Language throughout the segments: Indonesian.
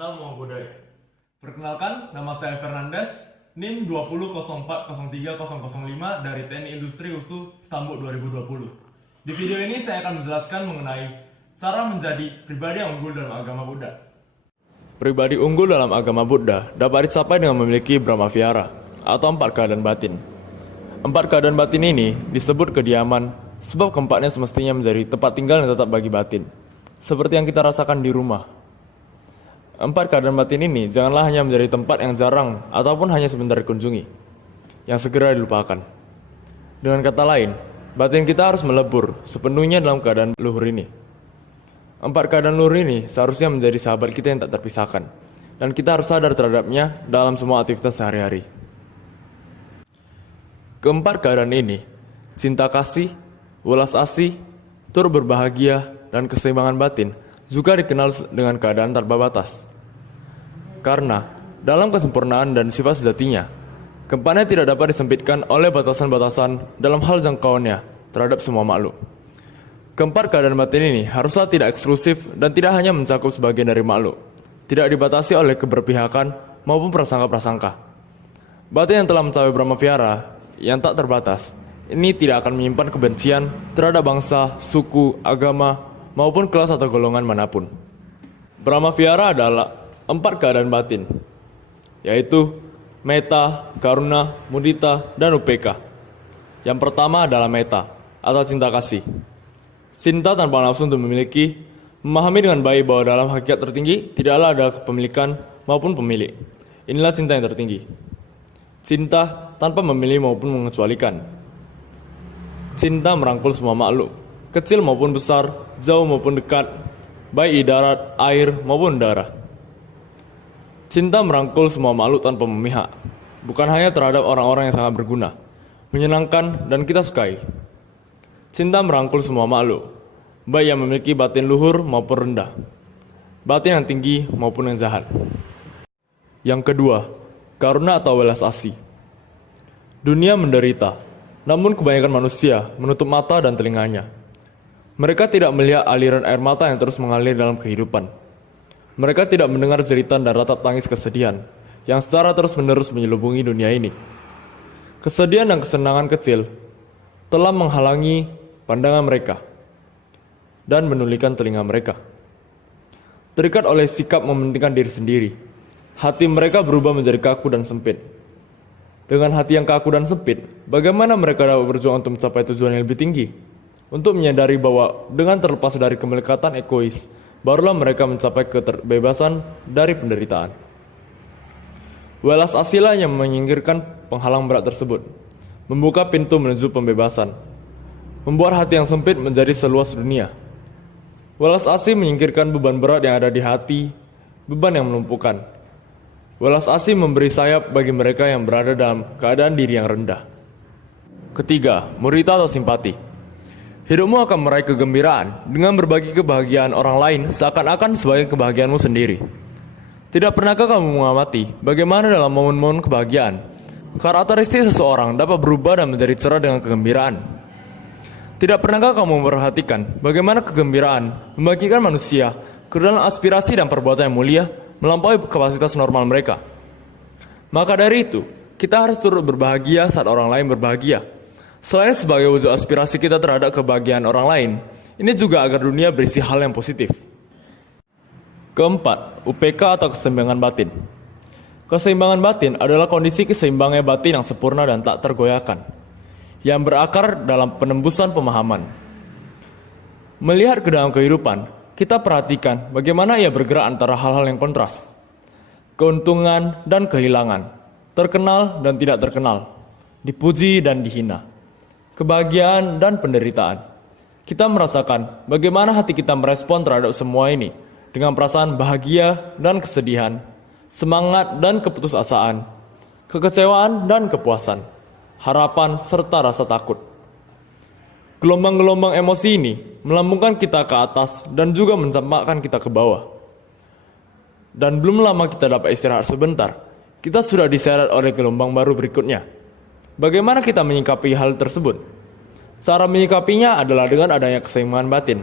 Namo Buddhaya. Perkenalkan, nama saya Fernandes, NIM 200403005 dari TNI Industri USU Stambuk 2020. Di video ini saya akan menjelaskan mengenai cara menjadi pribadi yang unggul dalam agama Buddha. Pribadi unggul dalam agama Buddha dapat dicapai dengan memiliki Brahma Vihara atau 4 keadaan batin. 4 keadaan batin ini disebut kediaman sebab keempatnya semestinya menjadi tempat tinggal yang tetap bagi batin, seperti yang kita rasakan di rumah. 4 keadaan batin ini janganlah hanya menjadi tempat yang jarang ataupun hanya sebentar dikunjungi, yang segera dilupakan. Dengan kata lain, batin kita harus melebur sepenuhnya dalam keadaan luhur ini. 4 keadaan luhur ini seharusnya menjadi sahabat kita yang tak terpisahkan, dan kita harus sadar terhadapnya dalam semua aktivitas sehari-hari. Keempat keadaan ini, cinta kasih, welas asih, turut berbahagia, dan keseimbangan batin, juga dikenal dengan keadaan tanpa batas. Karena dalam kesempurnaan dan sifat sejatinya, keempatnya tidak dapat disempitkan oleh batasan-batasan dalam hal jangkauannya terhadap semua makhluk. Keempat keadaan batin ini haruslah tidak eksklusif dan tidak hanya mencakup sebagian dari makhluk, tidak dibatasi oleh keberpihakan maupun prasangka-prasangka. Batin yang telah mencapai Brahma Vihara yang tak terbatas, ini tidak akan menyimpan kebencian terhadap bangsa, suku, agama, maupun kelas atau golongan manapun. Brahma Vihara adalah 4 keadaan batin, yaitu metta, karuna, mudita, dan upeka. Yang pertama adalah metta, atau cinta kasih. Cinta tanpa nafsu untuk memiliki, memahami dengan baik bahwa dalam hakikat tertinggi tidaklah ada kepemilikan maupun pemilik. Inilah cinta yang tertinggi. Cinta tanpa memilih maupun mengecualikan. Cinta merangkul semua makhluk, kecil maupun besar, jauh maupun dekat, baik di darat, air, maupun udara. Cinta merangkul semua makhluk tanpa memihak, bukan hanya terhadap orang-orang yang sangat berguna, menyenangkan, dan kita sukai. Cinta merangkul semua makhluk, baik yang memiliki batin luhur maupun rendah, batin yang tinggi maupun yang jahat. Yang kedua, karuna atau welas asih. Dunia menderita, namun kebanyakan manusia menutup mata dan telinganya. Mereka tidak melihat aliran air mata yang terus mengalir dalam kehidupan. Mereka tidak mendengar jeritan dan ratap tangis kesedihan yang secara terus-menerus menyelubungi dunia ini. Kesedihan dan kesenangan kecil telah menghalangi pandangan mereka dan menulikan telinga mereka. Terikat oleh sikap mementingkan diri sendiri, hati mereka berubah menjadi kaku dan sempit. Dengan hati yang kaku dan sempit, bagaimana mereka dapat berjuang untuk mencapai tujuan yang lebih tinggi? Untuk menyadari bahwa dengan terlepas dari kemelekatan egois, barulah mereka mencapai keterbebasan dari penderitaan. Welas asihlah yang menyingkirkan penghalang berat tersebut, membuka pintu menuju pembebasan, membuat hati yang sempit menjadi seluas dunia. Welas asih menyingkirkan beban berat yang ada di hati, beban yang melumpuhkan. Welas asih memberi sayap bagi mereka yang berada dalam keadaan diri yang rendah. Ketiga, mudita atau simpati. Hidupmu akan meraih kegembiraan dengan berbagi kebahagiaan orang lain seakan-akan sebagai kebahagiaanmu sendiri. Tidak pernahkah kamu mengamati bagaimana dalam momen-momen kebahagiaan, karakteristik seseorang dapat berubah dan menjadi cerah dengan kegembiraan? Tidak pernahkah kamu memperhatikan bagaimana kegembiraan membagikan manusia ke dalam aspirasi dan perbuatan yang mulia melampaui kapasitas normal mereka? Maka dari itu, kita harus turut berbahagia saat orang lain berbahagia. Selain sebagai wujud aspirasi kita terhadap kebahagiaan orang lain, ini juga agar dunia berisi hal yang positif. Keempat, UPK atau keseimbangan batin. Keseimbangan batin adalah kondisi keseimbangnya batin yang sempurna dan tak tergoyahkan, yang berakar dalam penembusan pemahaman. Melihat ke dalam kehidupan, kita perhatikan bagaimana ia bergerak antara hal-hal yang kontras, keuntungan dan kehilangan, terkenal dan tidak terkenal, dipuji dan dihina, kebahagiaan dan penderitaan. Kita merasakan bagaimana hati kita merespon terhadap semua ini dengan perasaan bahagia dan kesedihan, semangat dan keputusasaan, kekecewaan dan kepuasan, harapan serta rasa takut. Gelombang-gelombang emosi ini melambungkan kita ke atas dan juga mencampakkan kita ke bawah. Dan belum lama kita dapat istirahat sebentar, kita sudah diseret oleh gelombang baru berikutnya. Bagaimana kita menyikapi hal tersebut? Cara menyikapinya adalah dengan adanya keseimbangan batin.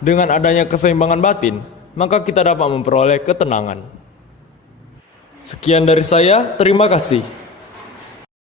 Dengan adanya keseimbangan batin, maka kita dapat memperoleh ketenangan. Sekian dari saya, terima kasih.